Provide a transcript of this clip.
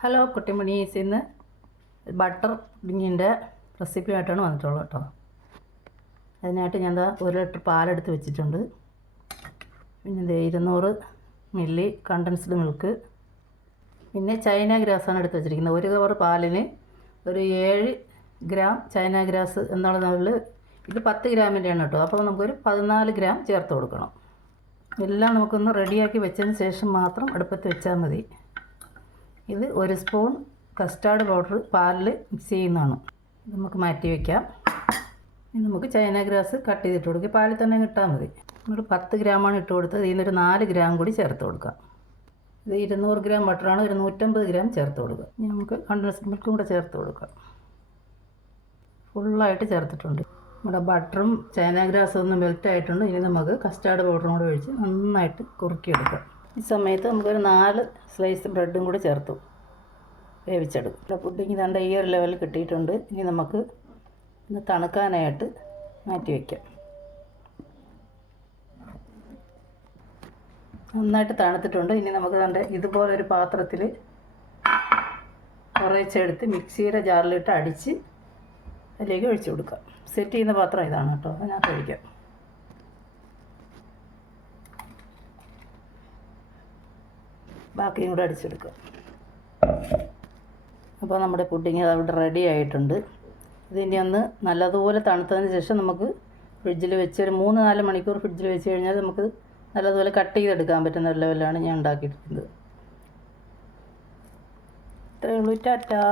Hello കുട്ടിമണീസ് ഇന്ന് butter പുഡിങ്ങിന്റെ റെസിപ്പിയായിട്ടാണ് വന്നിട്ടുള്ളത് കേട്ടോ. അതിനായിട്ട് ഞാൻ ഒരു ലിറ്റർ പാലെടുത്ത് വെച്ചിട്ടുണ്ട്. പിന്നെ ഇരുന്നൂറ് മില്ലി കണ്ടൻസ്ഡ് മിൽക്ക് പിന്നെ ചൈന ഗ്രാസാണ് എടുത്ത് വെച്ചിരിക്കുന്നത്. ഒരു കവർ പാലിന് ഒരു ഏഴ് ഗ്രാം ചൈന ഗ്രാസ് എന്നുള്ള നിലയിൽ ഇത് പത്ത് ഗ്രാമിന്റെയാണ് കേട്ടോ. അപ്പോൾ നമുക്കൊരു പതിനാല് ഗ്രാം ചേർത്ത് കൊടുക്കണം. എല്ലാം നമുക്കൊന്ന് റെഡിയാക്കി വെച്ചതിന് ശേഷം മാത്രം അടുപ്പത്ത് വെച്ചാൽ മതി. ഇത് ഒരു സ്പൂൺ കസ്റ്റാർഡ് പൗഡർ പാലിൽ മിക്സ് ചെയ്യുന്നതാണ്. നമുക്ക് മാറ്റി വയ്ക്കാം ഇനി നമുക്ക് ചൈന ഗ്രാസ് കട്ട് ചെയ്തിട്ട് കൊടുക്കുക പാലിൽ തന്നെ ഇട്ടാൽ മതി. നമ്മൾ പത്ത് ഗ്രാമാണ് ഇട്ട് കൊടുത്തത്. ഇതിൽ നിന്നൊരു നാല് ഗ്രാം കൂടി ചേർത്ത് കൊടുക്കാം. ഇത് ഇരുന്നൂറ് ഗ്രാം ബട്ടറാണ്. ഒരു നൂറ്റമ്പത് ഗ്രാം ചേർത്ത് കൊടുക്കുക ഇനി നമുക്ക് കണ്ടൻസ് മിൽക്കും കൂടെ ചേർത്ത് കൊടുക്കാം. ഫുള്ളായിട്ട് ചേർത്തിട്ടുണ്ട്. നമ്മുടെ ബട്ടറും ചൈന ഗ്രാസും ഒന്ന് മെൽറ്റ് ആയിട്ടുണ്ട്. ഇനി നമുക്ക് കസ്റ്റാർഡ് പൗഡറും കൂടെ ഒഴിച്ച് നന്നായിട്ട് കുറുക്കിയെടുക്കാം. ഈ സമയത്ത് നമുക്കൊരു നാല് സ്ലൈസ് ബ്രെഡും കൂടി ചേർത്തു. വേവിച്ചെടുക്കും. പുഡിങ് തണ്ട ഈ ഒരു ലെവലിൽ കിട്ടിയിട്ടുണ്ട്. ഇനി നമുക്ക് ഇന്ന് തണുക്കാനായിട്ട് മാറ്റി വയ്ക്കാം നന്നായിട്ട് തണുത്തിട്ടുണ്ട്. ഇനി നമുക്ക് തണ്ട ഇതുപോലൊരു പാത്രത്തിൽ കുറേച്ചെടുത്ത് മിക്സിയുടെ ജാറിലിട്ട് അടിച്ച് അതിലേക്ക് ഒഴിച്ചു കൊടുക്കാം. സെറ്റ് ചെയ്യുന്ന പാത്രം ഇതാണ് കേട്ടോ. അതിനകത്ത് ഒഴിക്കാം. ബാക്കിയും കൂടെ അടിച്ചെടുക്കുക. അപ്പോൾ നമ്മുടെ പുഡിങ് അവിടെ റെഡി ആയിട്ടുണ്ട്. ഇതിനി ഒന്ന് നല്ലതുപോലെ തണുത്തതിന് ശേഷം നമുക്ക് ഫ്രിഡ്ജിൽ വെച്ച് ഒരു മൂന്ന് നാല് മണിക്കൂർ ഫ്രിഡ്ജിൽ വെച്ച് കഴിഞ്ഞാൽ നമുക്ക് നല്ലതുപോലെ കട്ട് ചെയ്തെടുക്കാൻ പറ്റുന്ന ഒരു ലെവലാണ് ഞാൻ ഉണ്ടാക്കിയിരിക്കുന്നത് ഇത്രയേ ഉള്ളൂ. ടാറ്റാ.